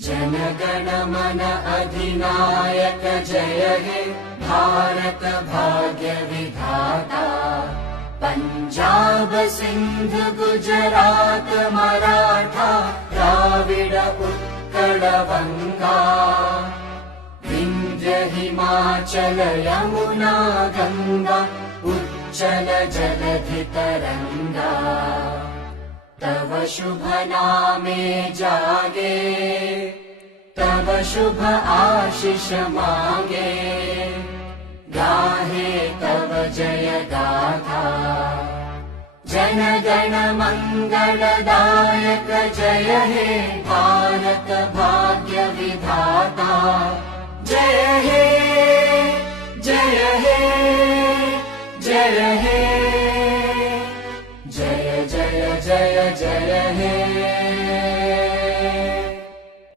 जनगण मन अधिनायक जय हे भारत भाग्य विधाता। पंजाब सिंध गुजरात मराठा द्राविड उत्कल बंगा। विंध्य हिमाचल यमुना गंगा उच्चल जलधि तरंगा। तव शुभ नामे जागे तव शुभ आशीष मांगे। गाहे तव जय गाथा जन गण मंगलदायक जय हे भारत